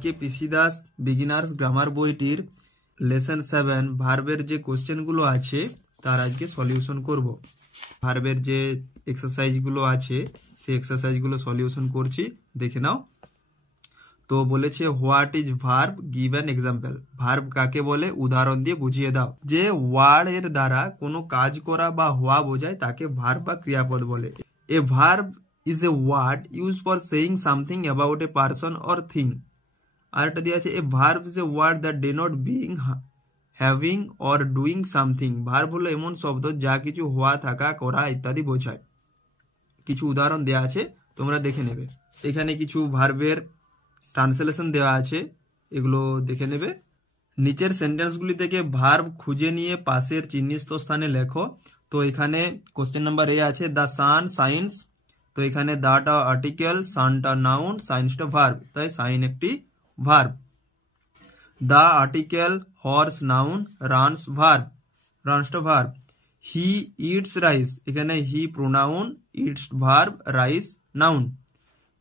আজকে পিসি Das beginners grammar বইটির লেসন 7 ভার্বের যে কোশ্চেনগুলো আছে তার আজকে সলিউশন করব। ভার্বের যে এক্সারসাইজগুলো আছে সেই এক্সারসাইজগুলো সলিউশন করছি, দেখে নাও। তো বলেছে what is verb, give an example. Verb কাকে বলে উদাহরণ দিয়ে বুঝিয়ে দাও। যে ওয়ার্ড এর দ্বারা কোনো কাজ করা বা হওয়া বোঝায় তাকে ভার্ব বা ক্রিয়াপদ বলে। এ verb is a word used for saying something about a person or thing. আরেকটা দিয়ে আছে, a verb is a word that denote being, having or doing something. Verb হলো এমন শব্দ যা কিছু হওয়া, থাকা, করা ইত্যাদি বোঝায়। কিছু উদাহরণ দেওয়া আছে, তোমরা দেখে নেবে। এখানে কিছু ভার্বের ট্রান্সলেশন দেওয়া আছে, এগুলো দেখে নেবে। নিচের সেন্টেন্সগুলি থেকে ভার্ব খুঁজে নিয়ে পাশের চিহ্নিত স্থানে লেখো। তো এখানে কোশ্চেন নাম্বার এ আছে দ্য সান সাইন্স। তো এখানে দাটা আর্টিকেল, সানটা নাউন, সাইন্সটা ভার্ব, তাই সাইন একটি verb. The article, horse noun, runs verb, রানসটা ভার্ব। হি ইটস রাইস, এখানে he pronoun, eats verb, rice noun.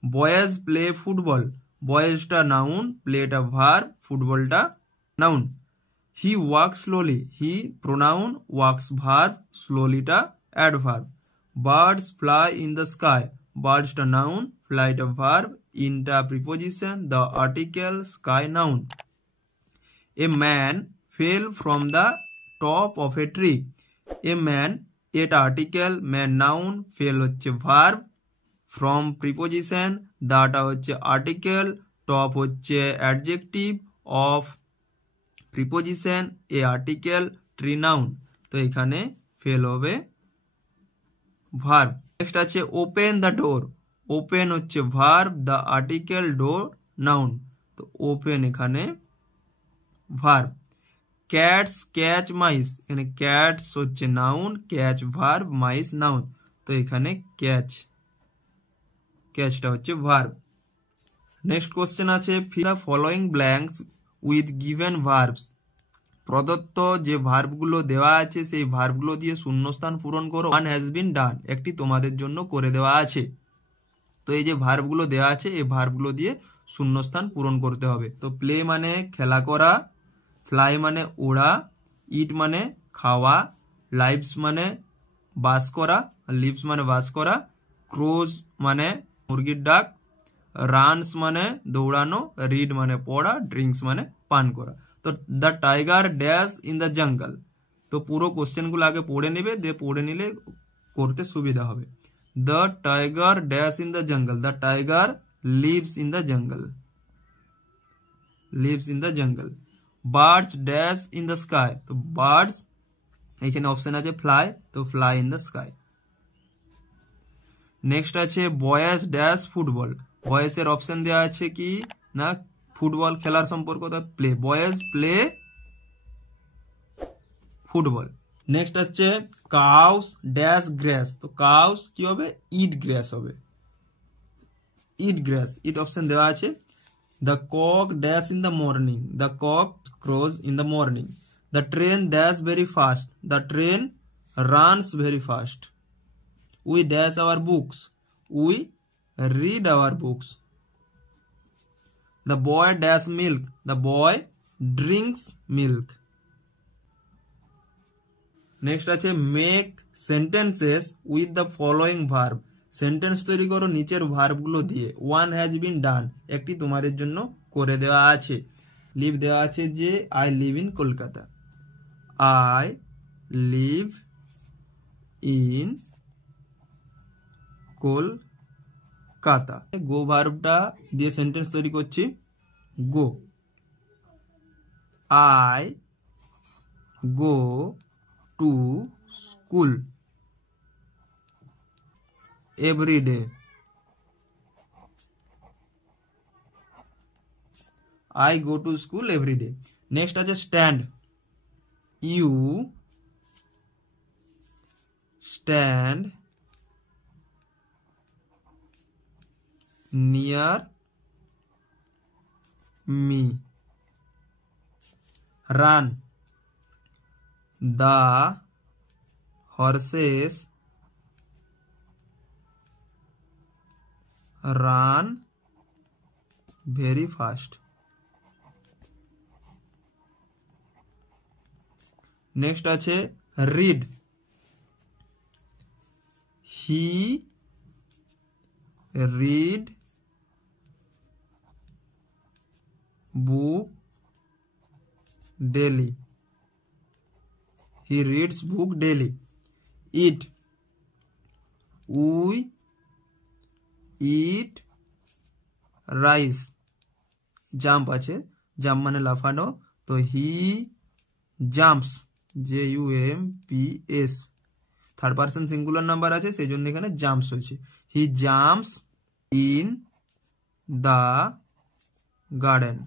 Boys play football, বয়েজটা নাউন, প্লেটা ভার্ব, ফুটবলটা noun. He walk slowly, he pronoun, walks verb, স্লোলিটা adverb. Birds fly in the sky, বার্ডসটা noun, ফ্লাইটা verb, ইনটা preposition, the article, sky noun. A man fell from the top of a tree, a man এটা article, man noun, fail হচ্ছে verb, from preposition, দাটা হচ্ছে article, top হচ্ছে adjective, of preposition, A article, tree noun. তো এখানে ফেল হবে verb. Next আছে open the door, open হচ্ছে ভার্ব, দ্য আর্টিকেল, ডোর নাউন। তো ওপেন এখানে ভার্ব। ক্যাটস ক্যাচ মাইস, এখানে ক্যাটস হচ্ছে নাউন, ক্যাচ ভার্ব, মাইস নাউন। তো এখানে ক্যাচ, ক্যাচটা হচ্ছে ভার্ব। নেক্সট কোশ্চেন আছে feel the following blanks with given verbs. প্রদত্ত যে ভার্বগুলো দেওয়া আছে সেই ভার্বগুলো দিয়ে শূন্যস্থান পূরণ করো। ওয়ান হ্যাজ বিন ডান, একটি তোমাদের জন্য করে দেওয়া আছে। তো এই যে ভার্বগুলো দেওয়া আছে এই ভার্বগুলো দিয়ে শূন্যস্থান পূরণ করতে হবে। তো প্লে মানে খেলা করা, ফ্লাই মানে ওড়া, ইট মানে খাওয়া, লাইভস মানে বাস করা, লিভস মানে বাস করা, ক্রোজ মানে মুরগির ডাক, রানস মানে দৌড়ানো, রিড মানে পড়া, ড্রিঙ্কস মানে পান করা। তো the tiger dash in the jungle. তো পুরো কোশ্চেনগুলো আগে পড়ে নেবে, দিয়ে পড়ে নিলে করতে সুবিধা হবে। The tiger dash in the jungle, the tiger lives in the jungle, lives in the jungle. Birds dash in the sky, তো বার্ডস এখানে অপশন আছে ফ্লাই, তো fly in the sky. Next আছে বয়েজ ড্যাশ ফুটবল, বয়েজের অপশন দেওয়া আছে কি না ফুটবল খেলার সম্পর্ক, play, boys play football. Next হচ্ছে কাউস ড্যাশ গ্রাস, তো কাউস কি হবে ইট গ্রাস হবে, ইট গ্রাস, ইট অপশন দেওয়া আছে। The cock dash in the morning, the cock crows in the morning. The train dash very fast, the train runs very fast. We dash our books, we read our books. The boy dash milk, the boy drinks milk. Next আছে make sentences with the following verb. Sentence তৈরি করো নিচের ভার্বগুলো দিয়ে। one has been done, একটি তোমাদের জন্য করে দেওয়া আছে। লিভ দেওয়া আছে যে I live in Kolkata, I live in Kolkata. গো ভার্বটা দিয়ে সেন্টেন্স তৈরি করছি, go, I go to school every day, I go to school every day. Next আছে stand, you stand near me. Run, the horses run very fast. Next আছে read, he read book daily, he reads book daily. Eat, we eat rice. Jump আছে, jump মানে লাফানো, তো he jumps, JUMPS, third person singular number আছে সেই জন্য এখানে jumps হয়েছে। He jumps in the garden.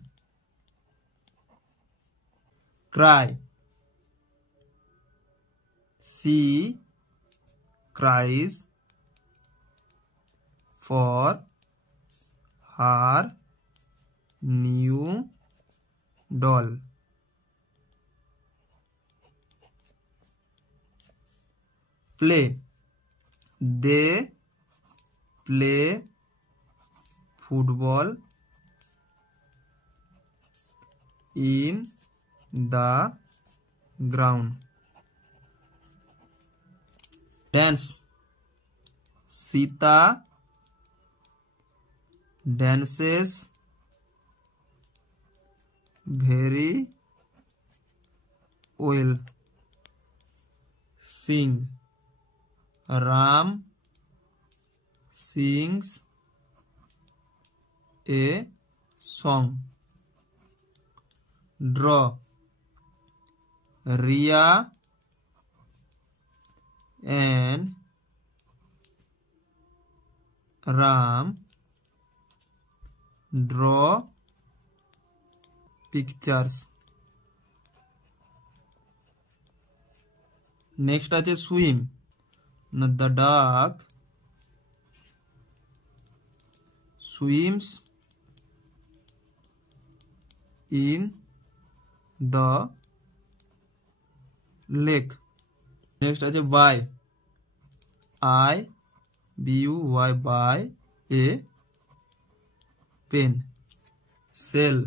Cry, she cries for her new doll. Play, they play football in the ground. Dance, Sita dances very well. Sing, Ram sings a song. Draw, Ria and Ram draw pictures. Next আছে swim, the duck swims in the lake. Next আছে buy, IBUY, buy a pen. Sell,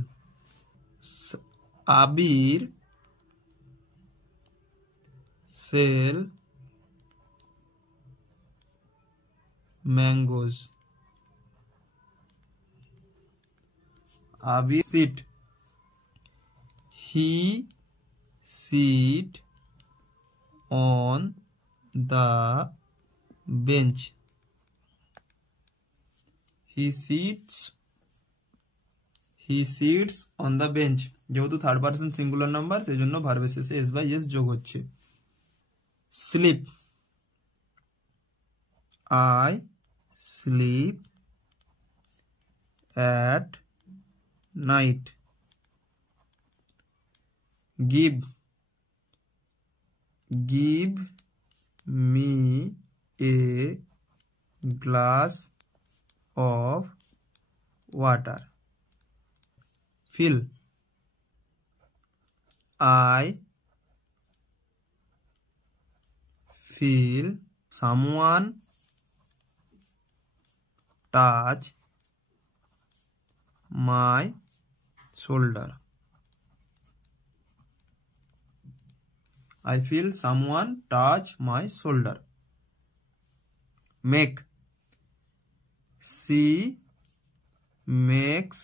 Abir sell mangoes. Abir sit, he sit on the bench. He sits on the bench, যেহেতু third person singular number সেই জন্য ভার্বের শেষে S বাই S যোগ হচ্ছে। Sleep, I sleep at night. Give me a glass of water. Feel, I feel someone touch my shoulder. I feel someone touch my shoulder. Make, she makes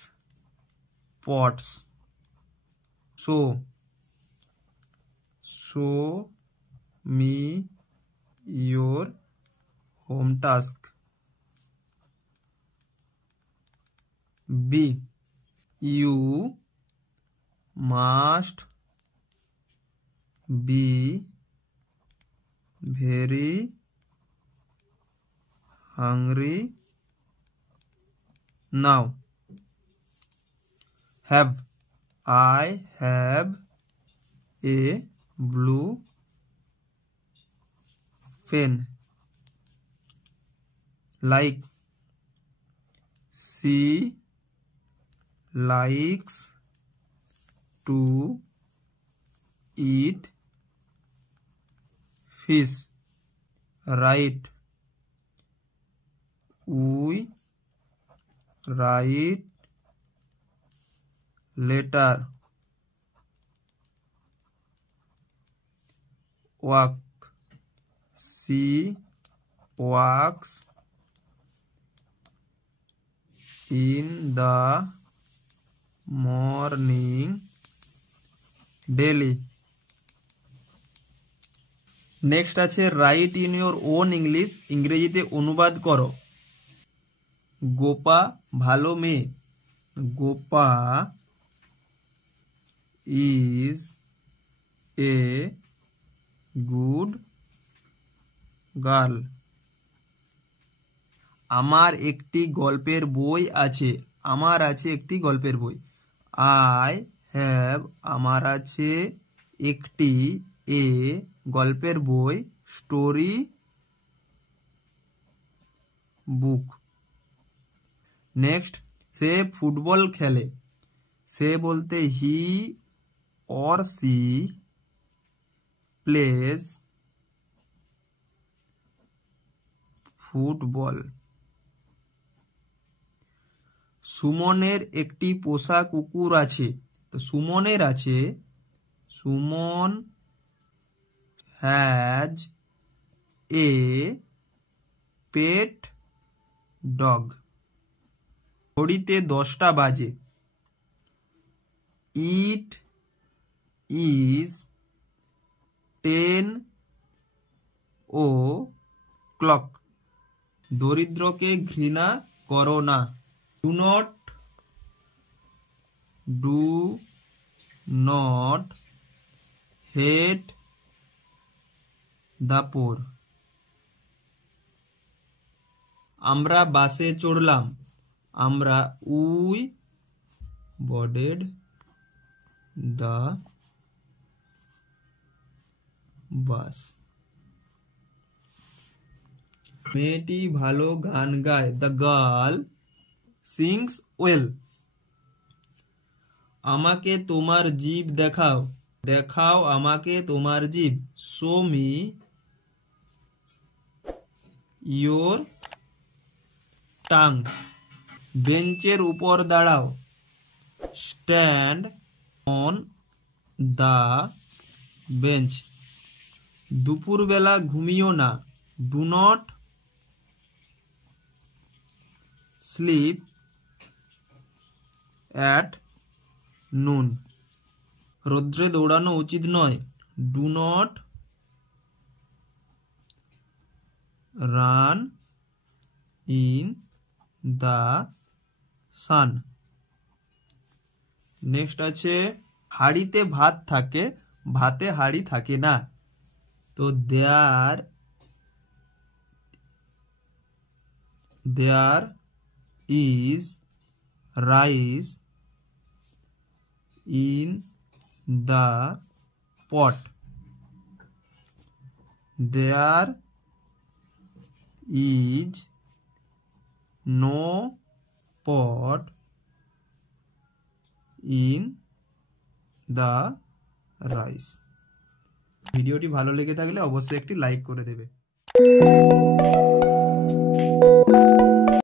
pots. Show me your home task. Be, you must be very hungry now. Have, I have a blue pen. Like, she likes to eat fish. Write, we write letter. walk, she walks in the morning daily. Next আছে write in your own English, ইংরেজিতে অনুবাদ করো। গোপা ভালো মেয়ে, Gopa is a good girl. আমার একটি গল্পের বই আছে, আমার আছে একটি গল্পের বই। আই হ্যাভ, আমার আছে একটি এ গল্পের বই, স্টোরি বুক। নেক্সট, সে ফুটবল খেলে, সে বলতে he or she plays football. সুমনের একটি পোষা কুকুর আছে, তো সুমনের আছে, Suman has a pet dog. ঘড়িতে 10টা বাজে, ইট ইজ 10 o'clock। দরিদ্রকে ঘৃণা করো না, do not hate the poor. আমরা বাসে চড়লাম, আমরা উই boarded the bus। মেয়েটি ভালো গান গায়, দ্য গার্ল সিংস ওয়েল। আমাকে তোমার জিভ দেখাও, দেখাও আমাকে তোমার জিভ, শো মি ইয়োর টাং। বেঞ্চের উপর দাঁড়াও, স্ট্যান্ড অন দ্য বেঞ্চ। দুপুরবেলা ঘুমিও না, do not slip at noon. রৌদ্রে দৌড়ানো উচিত নয়, do not run in the sun. Next আছে হাড়িতে ভাত থাকে, ভাতে হাড়ি থাকে না, তো there is rice in the pot. There is no pot in the rice. ভিডিওটি ভালো লেগে থাকলে অবশ্যই একটি লাইক করে দেবে।